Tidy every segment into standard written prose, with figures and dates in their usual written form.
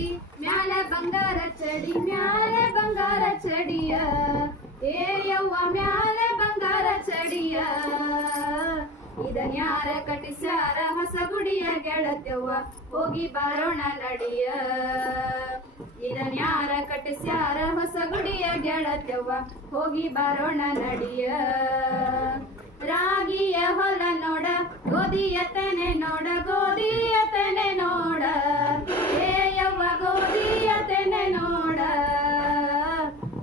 ಗುಡಿ ಮ್ಯಾಲ ಬಂಗಾರ ಚಡಿ ಮ್ಯಾಲ ಬಂಗಾರ ಚಡಿಯ ಏ ಯವ್ವ ಮ್ಯಾಲ ಬಂಗಾರ ಚಡಿಯ ಇದನ್ಯಾರ ಕಟ್ಟಿಸ್ಯಾರ ಹೊಸ ಗುಡಿಯ ಗೆಳತ್ಯವ್ವ ಹೋಗಿ ಬರೋಣ ನಡಿಯ ಇದನ್ಯಾರ ಕಟ್ಟಿಸ್ಯಾರ ಹೊಸ ಗುಡಿಯ ಗೆಳತ್ಯವ್ವ ಹೋಗಿ ಬರೋಣ ನಡಿಯ ರಾಗಿಯ ಹೊಲ ನೋಡ ಗೋಧಿಯ ತೆನೆ ನೋಡ ಗೋಧಿಯ ತೆನೆ ನೋಡ ಏ ಯವ್ವ ಗೋಧಿಯ ತೆನೆ ನೋಡ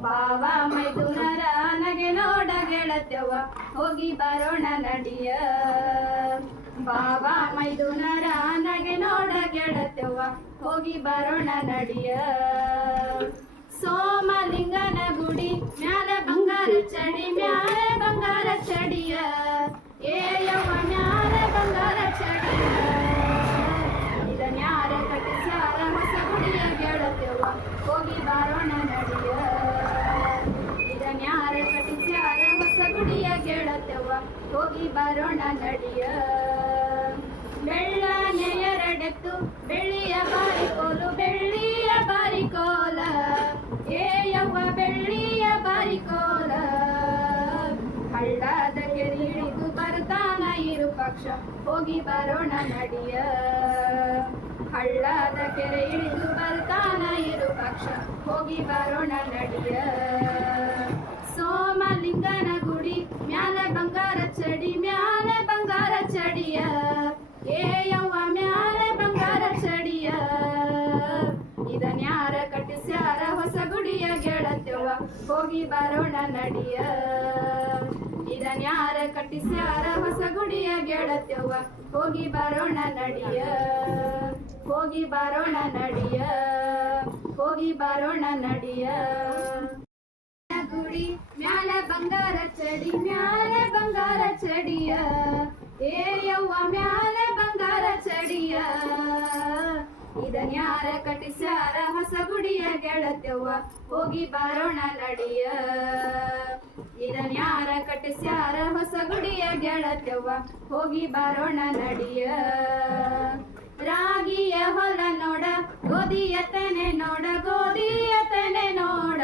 ಬಾವ ಮೈದುನರ ನಗೆ ನೋಡ ಗೆಳತ್ಯವ್ವ ಹೋಗಿ ಬರೋಣ ನಡಿಯ ಬಾವ ಮೈದುನರ ನಗೆ ನೋಡ ಗೆಳತ್ಯವ್ವ ಹೋಗಿ ಬರೋಣ ನಡಿಯ ಸೋಮಲಿಂಗನ ಗುಡಿ ಮ್ಯಾಲ ಬಂಗಾರ ಚಡಿ ಮ್ಯಾಲ ಬಂಗಾರ ಚಡಿಯ ಏ ಯವ್ವ ಮ್ಯಾಲ ಬಂಗಾರ ಚಡಿಯ ಇದನ್ಯಾರ ಕಟ್ಟಿಸ್ಯಾರ ಹೊಸ ಗುಡಿಯ ಗೆಳತ್ಯವ್ವ ಹೋಗಿ ಬರೋಣ ನಡಿಯ ಇದನ್ಯಾರ ಕಟ್ಟಿಸ್ಯಾರ ಹೊಸ ಗುಡಿಯ ಗೆಳತ್ಯವ್ವ ಹೋಗಿ ಬರೋಣ ನಡಿಯ ಬೆಳ್ಳನೆ ಎರಡೆತ್ತು ಬೆಳ್ಳಿಯ ಬಾರಿಕೋಲು ಬೆಳ್ಳಿಯ ಬಾರಿಕೋಲ ಏ ಯವ್ವ ಬೆಳ್ಳಿಯ ಬಾರಿಕೋಲ ಹಳ್ಳದ ಕೆರೆ ಇಳಿದು ಬರ್ತಾನ ಇರು ಪಕ್ಷ ಹೋಗಿ ಬರೋಣ ನಡಿಯ ಹಳ್ಳದ ಕೆರೆ ಇಳಿದು ಬರ್ತಾನ ಇರು ಪಕ್ಷ ಹೋಗಿ ಬರೋಣ ನಡಿಯ ಸೋಮಲಿಂಗನ ಗುಡಿ ಮ್ಯಾಲ ಬಂಗಾರ ಚಡಿ ಮ್ಯಾಲ ಬಂಗಾರ ಚಡಿಯ ಏ ಯವ್ವ ಮ್ಯಾಲ ಬಂಗಾರ ಚಡಿಯ ಇದನ್ಯಾರ ಕಟ್ಟಿಸ್ಯಾರ ಹೊಸ ಗುಡಿಯ ಗೆಳತ್ಯವ್ವ ಹೋಗಿ ಬರೋಣ ನಡಿಯ ಇದನ್ಯಾರ ಕಟ್ಟಿಸ್ಯಾರ ಹೊಸ ಗುಡಿಯ ಗೆಳತ್ಯವ್ವ ಹೋಗಿ ಬರೋಣ ನಡಿಯ ಹೋಗಿ ಬರೋಣ ನಡಿಯ ಹೋಗಿ ಬರೋಣ ನಡಿಯ ಗುಡಿ ಮ್ಯಾಲ ಬಂಗಾರ ಚಡಿ ಮ್ಯಾಲ ಬಂಗಾರ ಚಡಿಯ ಏ ಯವ್ವ ಮ್ಯಾಲ ಬಂಗಾರ ಚಡಿಯ ಇದನ್ಯಾರ ಕಟ್ಟಿಸ್ಯಾರ ಹೊಸ ಗುಡಿಯ ಗೆಳತ್ಯವ್ವ ಹೋಗಿ ಬರೋಣ ನಡಿಯ ಇದನ್ಯಾರ ಕಟ್ಟಿಸ್ಯಾರ ಹೊಸ ಗುಡಿಯ ಗೆಳತ್ಯವ್ವ ಹೋಗಿ ಬರೋಣ ನಡಿಯ ರಾಗಿಯ ಹೊಲ ನೋಡ ಗೋಧಿಯ ತೆನೆ ನೋಡ ಗೋಧಿಯ ತೆನೆ ನೋಡ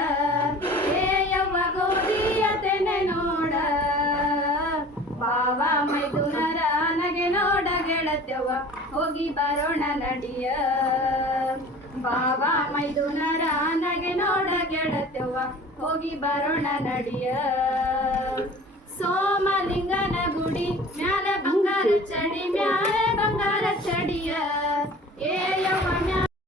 ಏ ಯವ್ವ ಗೋಧಿಯ ತೆನೆ ನೋಡ ಬಾವ ಮೈದುನರ ನಗೆ ನೋಡ ಗೆಳತ್ಯವ್ವ ಹೋಗಿ ಬರೋಣ ನಡಿಯ ಬಾವ ಮೈದುನರ ನಗೆ ನೋಡ ಗೆಳತ್ಯವ್ವ ಹೋಗಿ ಬರೋಣ ನಡಿಯ ಸೋಮಲಿಂಗನ ಗುಡಿ ಮ್ಯಾಲ ಬಂಗಾರ ಚಡಿ ಮ್ಯಾಲ ಬಂಗಾರ ಚಡಿಯ ಏ ಯವ್ವ